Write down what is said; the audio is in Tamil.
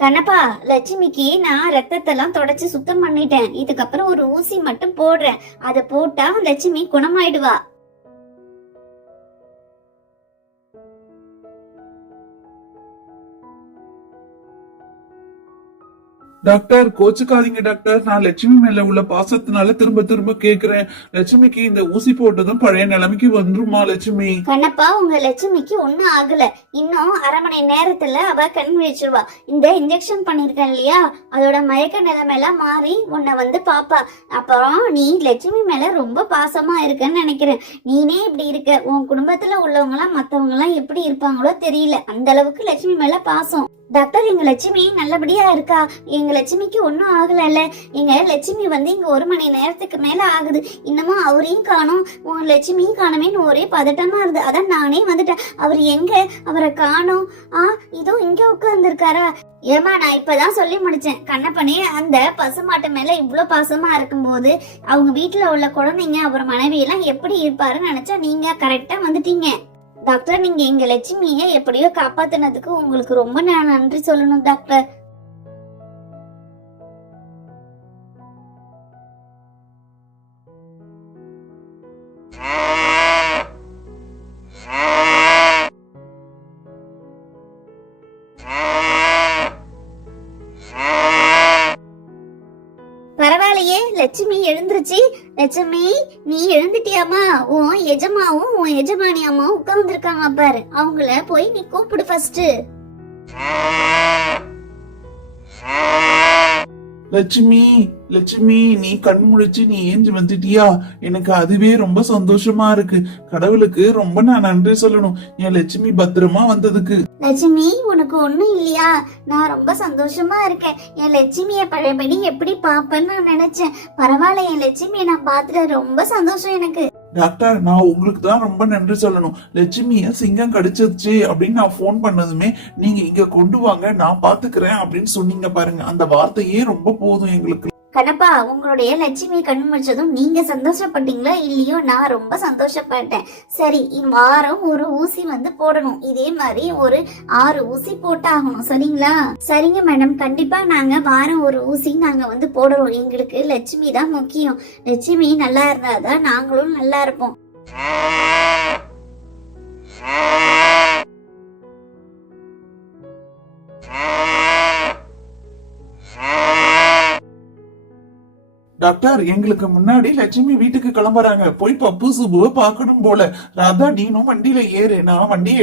கண்ணப்பா, லட்சுமிக்கு நான் ரத்தத்தெல்லாம் தொடச்சு சுத்தம் பண்ணிட்டேன். இதுக்கப்புறம் ஒரு ஊசி மட்டும் போடுறேன். அதை போட்டா லட்சுமி குணமாயிடுவா. டாக்டர் கோச்சுக்காதீங்க டாக்டர். நான் லட்சுமி மேல உள்ள பாசத்தினால திரும்ப திரும்ப கேக்குறேன். லட்சுமிக்கு இந்த ஊசி போட்டதும் பழைய நிலைமைக்கு வந்துருமா லட்சுமி? கண்ணப்பா, உங்க லட்சுமிக்கு ஒண்ணும் ஆகல. இன்னும் அரை மணி நேரத்துல அவ கண் விழிச்சிருவா. இந்த இன்ஜெக்ஷன் பண்ணிருக்கேன் இல்லையா, அதோட மயக்க நிலைமையெல்லாம் மாறி உன்னை வந்து பாப்பா. அப்புறம் நீ லட்சுமி மேல ரொம்ப பாசமா இருக்கன்னு நினைக்கிறேன். நீனே இப்படி இருக்க, உன் குடும்பத்துல உள்ளவங்க எல்லாம் மத்தவங்க எல்லாம் எப்படி இருப்பாங்களோ தெரியல. அந்த அளவுக்கு லட்சுமி மேல பாசம். டாக்டர், எங்க லட்சுமி நல்லபடியா இருக்கா? எங்க லட்சுமிக்கு ஒன்னும் ஆகல. எங்க லட்சுமி வந்து இங்க 1 மணி நேரத்துக்கு மேல ஆகுது. இன்னமும் அவரையும் காணோம், உன் லட்சுமியும் காணமேன்னு ஒரே பதட்டமா இருந்து. அதான் நானே வந்துட்டேன். அவர் எங்க? அவரை காணோம். இதோ இங்க உட்கார்ந்து இருக்காரா? ஏமா, நான் இப்பதான் சொல்லி முடிச்சேன். கண்ணப்பனே அந்த பசுமாட்டு மேல இவ்வளவு பாசமா இருக்கும்போது அவங்க வீட்டுல உள்ள குழந்தைங்க அவர் மனைவி எல்லாம் எப்படி இருப்பாருன்னு நினைச்சா நீங்க கரெக்டா வந்துட்டீங்க. டாக்டர், நீங்க எங்க லட்சுமியை எப்படியோ காப்பாத்தினதுக்கு உங்களுக்கு ரொம்ப நன்றி சொல்லணும் டாக்டர். பரவாயில்லையே, லட்சுமி எழுந்துருச்சு. லட்சுமி, நீ எழுந்துட்டியாமா? உன் எஜமாவும் உன் எஜமானியாமாவும் உட்கார்ந்து இருக்காங்க பாரு, அவங்கள போய் நீ கூப்பிடு ஃபர்ஸ்ட். லட்சுமி, லட்சுமி, நீ கண் முழிச்சு நீ ஏஞ்சி வந்துட்டியா? எனக்கு அதுவே ரொம்ப சந்தோஷமா இருக்கு. கடவுளுக்கு ரொம்ப நான் நன்றி சொல்லணும் என் லட்சுமி பத்திரமா வந்ததுக்கு. லட்சுமி, உனக்கு ஒண்ணும் இல்லையா? நான் ரொம்ப சந்தோஷமா இருக்கேன். என் லட்சுமிய பழையபடி எப்படி பாப்பேன்னு நான் நினைச்சேன். பரவாயில்ல, என் லட்சுமிய நான் பாத்துட்டு ரொம்ப சந்தோஷம் எனக்கு. டாக்டர், நான் உங்களுக்கு தான் ரொம்ப நன்றி சொல்லணும். லட்சுமிய சிங்கம் கடிச்சிருச்சு அப்படின்னு நான் போன் பண்ணதுமே நீங்க இங்க கொண்டு வாங்க, நான் பாத்துக்கிறேன் அப்படின்னு சொன்னீங்க பாருங்க. அந்த வார்த்தையே ரொம்ப போதும் எங்களுக்கு. கண்ணப்பா, உங்களுடைய லட்சுமி கண் முடிச்சதும் நீங்க சந்தோஷப்பட்டீங்களோ இல்லையோ, நான் ரொம்ப சந்தோஷப்பட்டேன். சரி, வாரம் ஒரு ஊசி வந்து போடணும். இதே மாதிரி ஒரு 6 ஊசி போட்டாகணும். சரிங்களா? சரிங்க மேடம், கண்டிப்பா நாங்க வாரம் ஒரு ஊசி நாங்க வந்து போடுறோம். எங்களுக்கு லட்சுமி தான் முக்கியம். லட்சுமி நல்லா இருந்தாதான் நாங்களும் நல்லா இருப்போம். டாக்டர், எங்களுக்கு முன்னாடி லட்சுமி வீட்டுக்கு கிளம்புறாங்க. போய் பப்பு சுபுவை பார்க்கணும் போல. ராதா, நீனும் வண்டியில ஏறு, நான் வண்டியை